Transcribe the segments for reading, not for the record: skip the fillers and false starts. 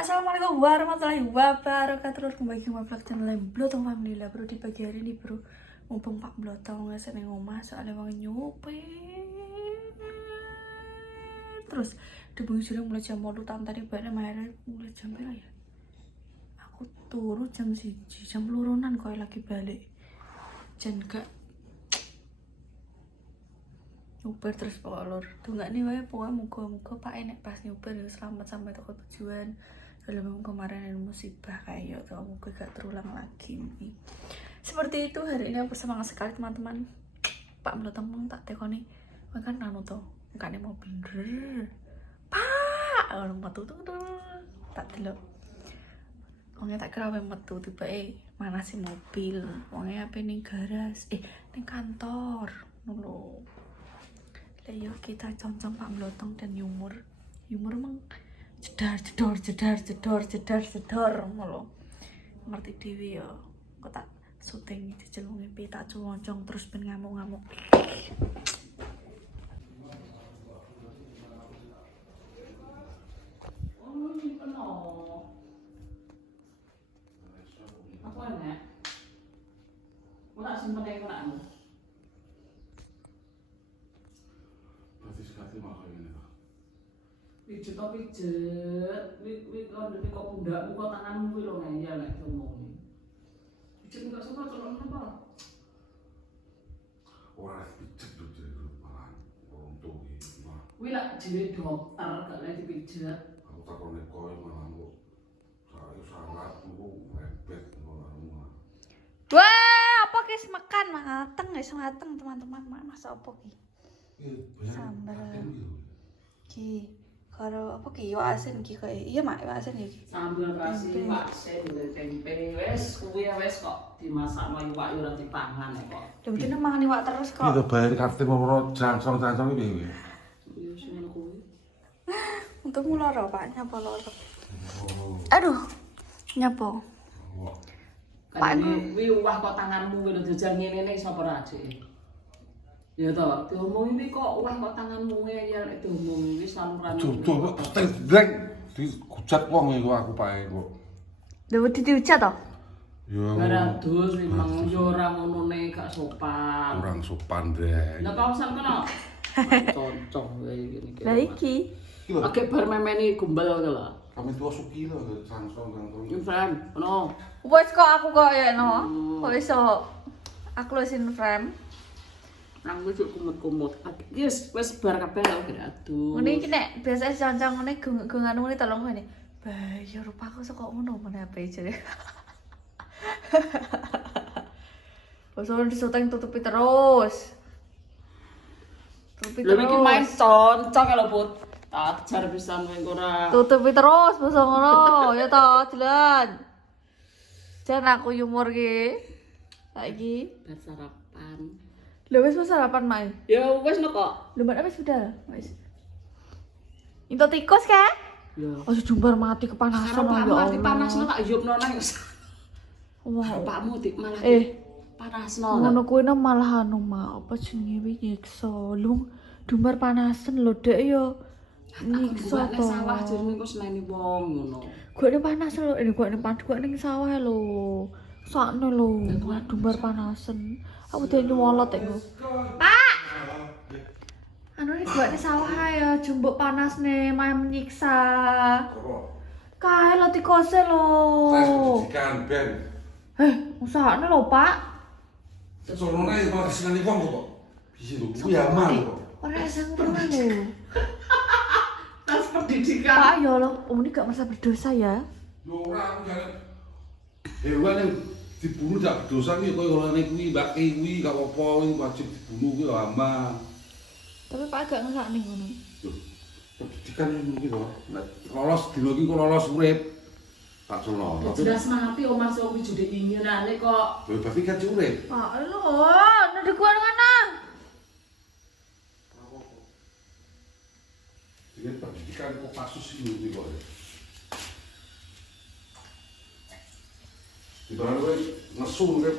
Assalamualaikum warahmatullahi wabarakatuh. Kembali ke vlog channel Blotong Family lah bro. Di pagi hari ini bro, mumpung Pak Blotong nggak seneng ngomah soalnya wong nyuper. Terus dibengi sudah mulai jam 8 tadi balik mahir mulai jam berapa ya? Aku turu jam 1, jam 2 kau lagi balik. Jan gak nyuper terus pokok lur. Tunggak nih wae pokoknya muga-muga Pak enek pas nyuper ya selamat sampai ke tujuan. Dalam kemarin ada musibah kayak gitu, muga gak terulang lagi. Seperti itu hari ini aku semangat sekali teman-teman. Pak Blotong tak tekoni makan anu to, mukane mau bener. Pak, ono metu tuh tak delok. Wongnya tak kira wae metu tiba mana sih mobil. Wongnya apa ning garas, ning kantor. Ngono. Ayo kita concong Pak Blotong dan Yumur emang jedar mulu ngerti dewi ya kok tak syuting dicelungi pi tak concong terus ben ngamuk-ngamuk. Apa enak? Mau tak simpen aja kena anu. Sekali makanya ini Pak. Pijet to pijet. Wih kok kok pundakmu kok tanganmu kuwi lho ngeyel nek diomongin. Pijet enggak suka celon apa? Ora pijet tuh jadi malah orang tua iki mah. Kuwi lak jere dokter gak lek dipijet. Aku takone koyo malah kok saya sangat ku rebet ngono. Wah, apa guys makan mateng guys mateng teman-teman. Masa apa ki? Sambal. Ki, kalau apa ki iwak asin ki kayak iya mak iwak asin ya ki. Sambal kasih iwak asin tempe wis kuwi wis kok dimasakno iwak yo ora dipangan kok. Lha mungkin mangan iwak terus kok. Itu bayar kartu mau jancong iki. Yo sing kuwi. Untuk mulai Pak nyapa loro. Aduh, nyapa. Pak kuwi uwah kok tanganmu kuwi lho jajal ngene iki sapa ra ajike. Ya toh, diomongin iki kok uwah kok tanganmu ngeyel nek diomongin iki salurane. Coba blek dihujat wong iku aku pae kok. Lha wedi diucat to? Ya Garadus memang yo ora ngonone gak sopan. kurang sopan deh. Lah kausan kono. Concong kayak gini. Lah iki. Oke bar memeni gumbal ke lho. Kami tua suki lah sangsong. Ini friend, ono. Wes kok aku kok ya no. Kok iso aku lusin frame. Nang wis kumut-kumut. Yes, wis bar kabeh lho Garadus. Ngene iki nek biasa cancang ngene gungan ngene tolong ngene. Bayar rupaku kok ngono meneh ape jare. Bosan disyuting tutupi terus. Tutupi Lha iki main terus. concong lho, Put. Tak jar pisan kowe ora. Tutupi terus bosan ngono. Ya ta, jalan. Jan aku yumur ki. Saiki. Bar sarapan. Lha wis sarapan mai. Ya wis no kok. Lho mbak wis sudah. Wis. Into tikus ka? Ya. Aja jumbar mati kepanasan Karo ya pakmu arti Allah. panasno tak yupno nang. Wah, Pakmu dik malah panasno. ngono kuwi malah anu mak apa jenenge wi nyiksa. Lu dumbar panasan lho Dek ya. Nyiksa Nek to. sawah jerene kok seneni wong ngono. Gua ning panas lho, gua ning sawah lho. Sakno lho, dumbar panasan. Aku dhewe nyolot engko. Pak. Anu nek gua ning sawah ya jumbuk panas nih, main menyiksa. Kae lo tikose lho. Pendidikan ben. Usahane lho, Pak. Sono nae malah kesenani wong kok. Piye lho kuwi amal kok. Ora sang pernah lho. Tas pendidikan. Pak ya Allah, ini gak merasa berdosa ya. Yo ora aku jane hewan yang dibunuh gak berdosa ki koyo ngene kuwi mbake kuwi gak apa-apa kuwi wajib dibunuh kuwi amal. Tapi Pak gak ngesakne ngono. Yo pendidikan iki lho. Nek lolos dino iki kok lolos urip. Tak sono. Jelas mati omah sok wujud inginane kok. Lho berarti kan urip. Pak lho, ndek gua ngana. Jadi pendidikan kok kasus ini kok. Di mana gue ngesu kan,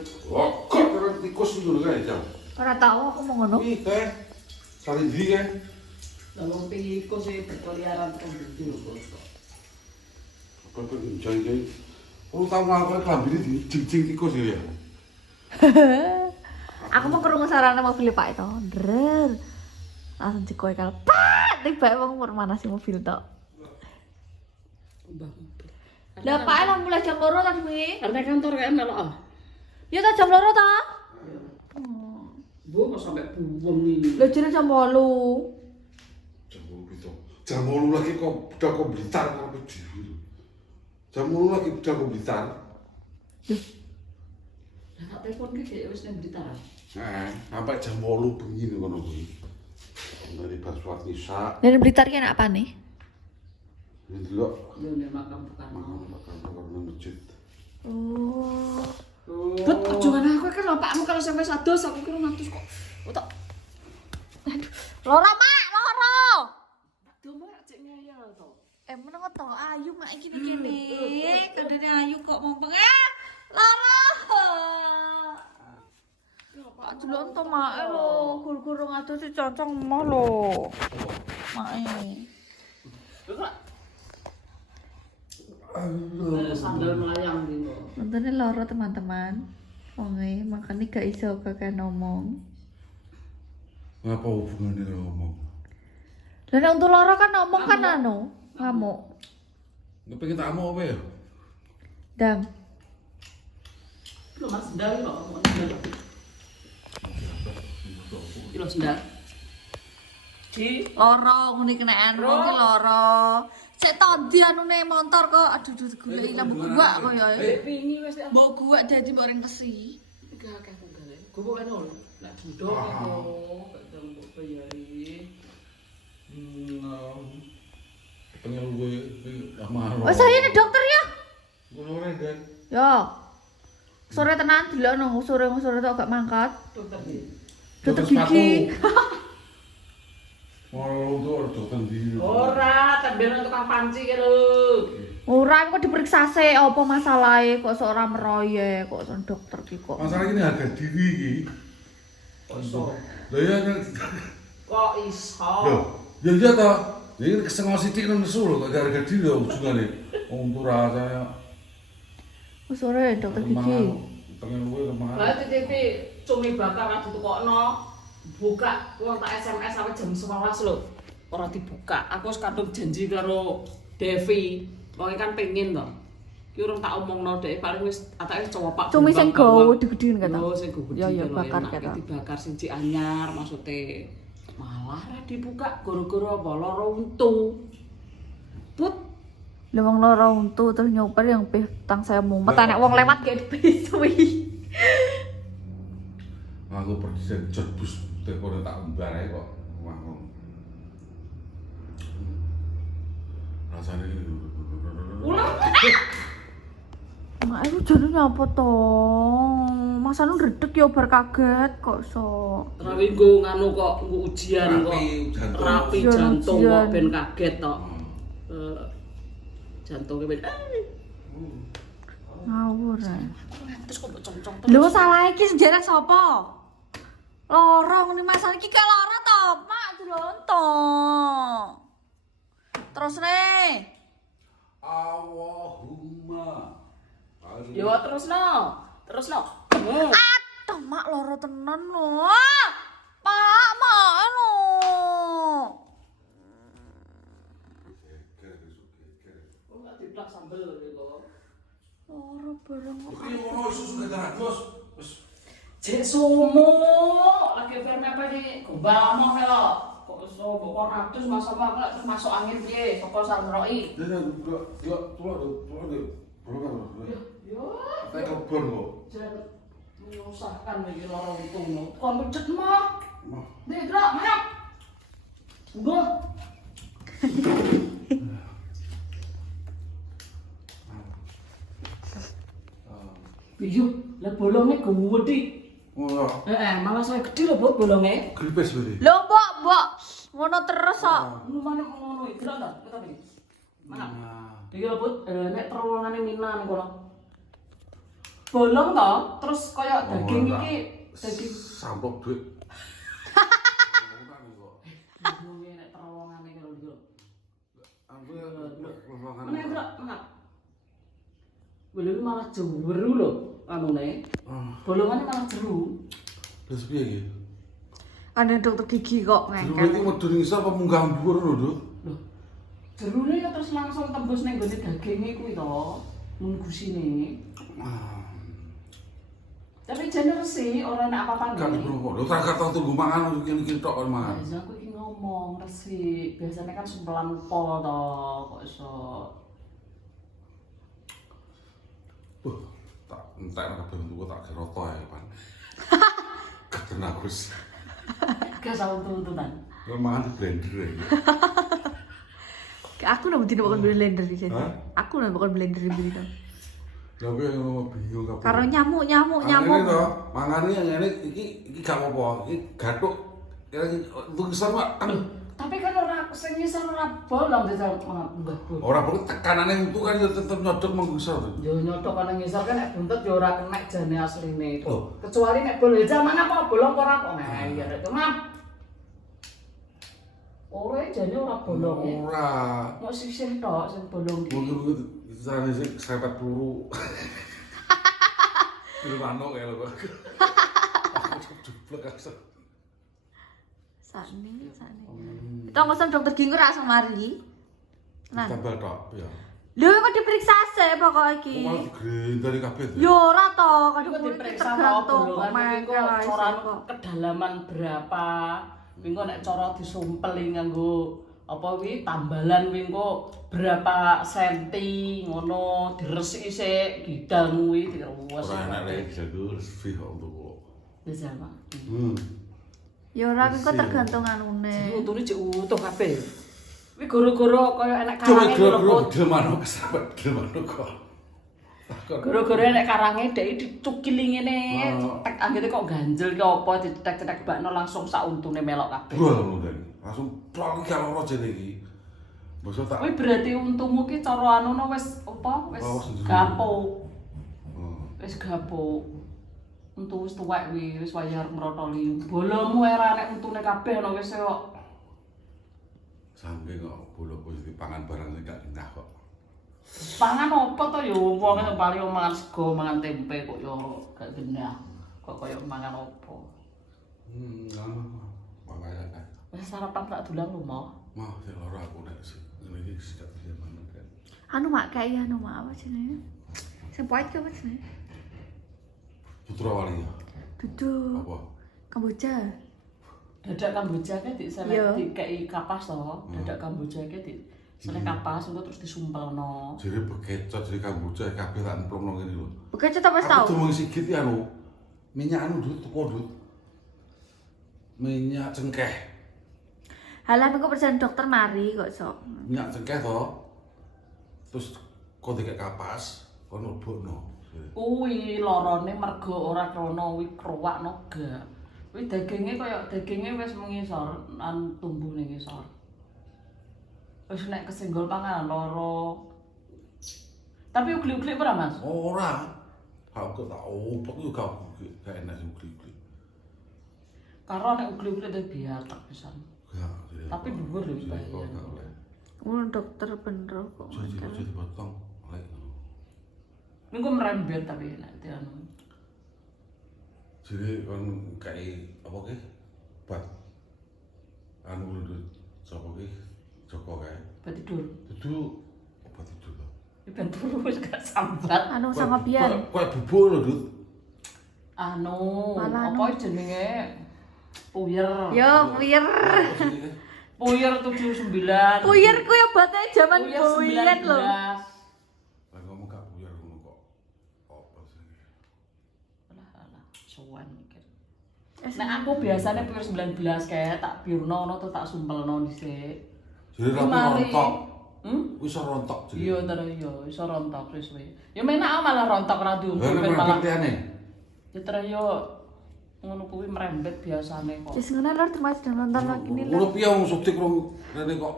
kok orang tikus itu kan ya jam. Ora tau aku mau ngono. Wih teh, kali di kan. Lah wong tikus e berkeliaran terus ndi lho kok. Bapak jangan-jangan. Lu tahu ngelakuin kelambini di jing-jing tikus ya? Aku mau kerungu sarana mobil Pak itu. Drer. Langsung dikoe kal. Pat, tiba wong manasi mobil tok. Mbah mobil. Lah Pak lah mulai jam 2 ta wingi. Karena kantor kayak melok ah. Ya ta jam 2 ta? Bu kok sampai buweng ini. Lah jane jam 8. Jam 8 lagi kok udah kok Blitar kok dewi. Jam 8 lagi udah kok Blitar. Lah tak telepon ki kayak wis nang Blitar. Sampai jam 8 bengi ngono kuwi. Dari pas suat Nisa. Dan Blitar ki enak apa nih? Ini delok Yo nek makam bukan. makan nang masjid. Oh. Bet jangan aku kan lopakmu kalau sampai sados aku kira ngatus kok. Otak. Loro Mak, loro. Domo cek ngeyel to. Meneng to ayu mak iki kene. Kadene ayu kok mompeng. Loro. Pak delok to make lho, gur-gur ngatus concong emoh lho. Make. Sandal melayang gitu. Nontonnya loro teman-teman. Wonge makane gak iso kakek ngomong. Apa hubungannya ngomong? Lah nek untuk loro kan ngomong kan anu, ngamuk. Pengen tak mau apa ya? Dam. Lho Mas sendal kok ngomong sendal. Kilo sendal. Di Loro ngene kenaan wong ki loro. Sik tondi anune motor kok aduh goleki lampu guak kok ya. wingi wis Mau guak dadi mbok ring kesi. gak akeh tunggale. Gowo kan lho. Lah jundok kok kadang mbok bayari. Pengen gue mahal. Oh saya nih dokter ya. Gue kan. Yo. Sore tenan delok nang sore tok gak mangkat. Dokter di. Dokter gigi. Mau tuh dokter di. Ora, tembel tukang panci ki lho. Ora kok diperiksa sih apa masalahe kok sok ora meroye kok son dokter ki kok. Masalah ini harga diri iki. Kok iso? Lah ya Kok iso? Loh, ya iya toh. Ini kesengau sithik nang nesu lho kok harga diri lho ujungane. Wong tuh rasanya Oh sore dokter gigi. pengen gue kemana? Lah TV cumi bakar ra ditukokno. Buka wong tak SMS sampai jam 11 lho. Ora dibuka. Aku wis kadung janji karo Devi. Wong kan pengen to. Ki urung tak omongno dhek paling wis atake coba Pak. Cumi sing go gede-gede kata. Yo sing go gede. Ya bakar kata. Dibakar sing anyar maksude. Malah ra dibuka gara-gara apa? Lara untu. Put Lah wong loro untu terus nyoper yang tang saya mumpet nek wong lewat gak dipisuwi. Aku pergi jod bus telepon tak umbar ae kok. Wah. Rasane ulang. Mak aku jane nyapa to? Masane redeg ya bar kaget kok iso. Rawi nggo nganu kok nggo ujian kok. Rapi jantung kok ben kaget tok. Jantunge ben Ngawur ae. terus kok mbok concong Lho salah iki sejarah sapa? Loro ngene masane iki gak lara to, Mak Dronto. Terus ne. Allahumma. Yo terusno. Terusno. Aduh, Mak loro tenan lho. Pak, Mak lho. Kok gak diplak sambel gitu. Loro bareng. Iki ono susu gak terus. Wis Cek sumo lagi ferme apa nih? Gombal amok ya. Kok iso mbok 400 masuk terus masuk angin piye? Saka Sanroi. dan gak tuh. Yo. Tak kebon kok. Jangan menyusahkan iki lara untung. Kon becet mah. Dek, gerak, mayap. Enggak. Iya, lah bolongnya gede. Ora Malah saya gede lho, Bot, bolongnya. gripes berarti. Lho, Mbok. Ngono terus kok. Lu mana ngono iki, gerak ta? Kita iki. Mana? Iki lho, Bot, nek terowongane Mina niku lho. Bolong to, terus kaya daging iki, daging samplok duit. Ngomongnya nek terowongane karo iki lho. Aku ya Mana gerak, mana? Lho malah jeru lho anune. Bolongane malah jeru. Terus piye iki? Ada dokter gigi kok Jeru ngengkel. iki medun ngisor apa munggah dhuwur lho, Duk? Lho. Jerune ya terus langsung tembus ning gone daginge kuwi to. Mun gusine. Tapi jane resi ora enak apa-apa Gak nih. bro, lho tak tau tunggu mangan iki tok kon mangan. Ya aku iki ngomong resi. Biasanya kan sumpelan po to kok iso. Tak entek kabeh bentuk tak geroto ae, Pan. Keten Agus. Gak salah tuntutan. Kon mangan di blender ae. Aku nang dino bakal blender iki. Hah? Aku nang bakal blender iki. Tapi yang bingung kabeh. Karo nyamuk. Ini to, mangane ngene iki gak apa-apa. Iki gathuk untuk ngisor mak. Tapi kan ora sing ngisor ora bolong jajal mbah. Ora perlu tekanane untu kan ya tetep nyodok mung ngisor. Yo nyodok ana ngisor kan nek buntet yo ora kena jane asline. Oh. Kecuali nek bolong jaman apa bolong ora kok ngayur itu mah. Ora jane ora bolong. Ora. Mau sisih tok sing bolong iki. Mungkin sana sih sepet peluru. Di manuk ya lho. Aku jeblok asal. Sakne. Kita ngosong dokter gigi ora langsung mari. Nah. Tambal tok ya. Lho kok diperiksa sih pokok iki. Oh, dari kabeh. Yo ora to, kadang Iku kuwi diperiksa tergantung bolongan kok iku mengkel ae cara kok. kedalaman berapa. Wingo nek cara disumpeli nganggo apa wi tambalan wingo berapa senti ngono diresiki sik gidang kuwi diruwes. Ora enak lek jago respi kok untuk. Wis sama. Ya ora kok tergantung anune. Untune cek utuh kabeh. Kuwi gara-gara kaya enek Coba karange gero lho. bedel manuk kesabet bedel manuk kok. Gara-gara enek karange dhek dicukili ngene. Oh. Tek anggere kok ganjel ki apa dicetek-cetek bakno langsung sak untune melok kabeh. Dua lho dan langsung plok iki loro jene iki. Masa tak Kuwi berarti untumu ki cara anuno wis apa? Wis Oh, sendiri. gapo. Oh. Wis gapo. Untu wis tuwek kuwi, wis wayah ngrotoli. Bolomu era nek untune kabeh ono wis kok. Sampai kok bola positif pangan barang sing gak enak kok. Pangan apa to ya wong sing paling mangan sego, mangan tempe kok ya gak genah. Kok koyo mangan apa. Lama. Makanya kan. Wis sarapan tak dulang lu mau. Mau sing loro aku nek sing ngene iki sing gak bisa mangan kan. Anu mak kayak anu mak apa jenenge? Sing pahit ki apa jenenge? Putra wali ya. Dudu. Apa? Kamboja. Dadak Kamboja ki Iya. diselek dikei kapas to. Dadak Kamboja ki diselek kapas engko terus disumpelno. Jere bekecot jere Kamboja kabeh tak emplongno ngene lho. Bekecot apa wis tau? Aku ngomong sikit ya anu. Minyak anu Dut, teko Dut. Minyak cengkeh. Halah aku persen dokter mari kok sok. Minyak cengkeh to. Terus kok dikek kapas, kon lebokno. Kuwi lorone mergo ora krana kuwi krowakno gak. Kuwi daginge kaya daginge wis mengisor, tumbuh ning ngisor. Wis nek kesenggol panganan loro. Tapi ugli-ugli ora, Mas? Ora. Aku tak opo yo gak enak sing ugli-ugli. Karo nek ugli-ugli te biatak pisan. Gak. Tapi dhuwur lho Gak bahaya. oleh. Dokter bener kok. Jadi dipotong. Lek. Minggu merembet tapi nek anu. Jadi kon kayak apa ki? Bat. Anu lho sapa ki? Joko kae. Bat tidur. Itu obat tidur to. Iki ben turu wis gak sambat. Anu sama biyen. Kayak bubuk lho, Dut. Anu, Malah apa jenenge? Puyer. Yo puyer. Puyer 79. Puyer ku ya bate jaman Puyer buyen lho. 19. Lah ngomong gak buyar ngono kok. Apa sih? Alah, suwen mikir. Nek aku biasanya puyer 19 kae tak biurno ngono tuh tak sumpelno dhisik. Jadi rapi Mari. rontok. Hmm? Wis rontok jadi. Iya ta iya, iso rontok wis kuwi. Ya menak malah rontok ra diumpul Lah ben malah. nek Ya terus yo ngono kuwi merembet biasane kok. Wis ngene lho termasuk dan nonton lagi nih Ngono lho. piye wong sutik rong rene kok.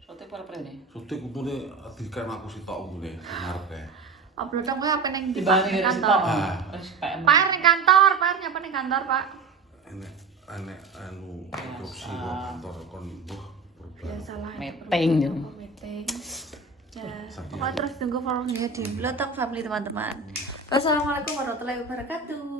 Sote prene. Sutik untune dikan aku sitok untune ngarep kae. Upload aku apa ning di Dibanding kantor. Ah. Wis PM. Pak ning kantor, Pak nyapa ning kantor, Pak. Enek anu adopsi kok kantor kon buh problem. Biasalah. Meeting yo. Meeting. aja. Pokoknya terus tunggu follownya di Blotong Family teman-teman. Wassalamualaikum warahmatullahi wabarakatuh.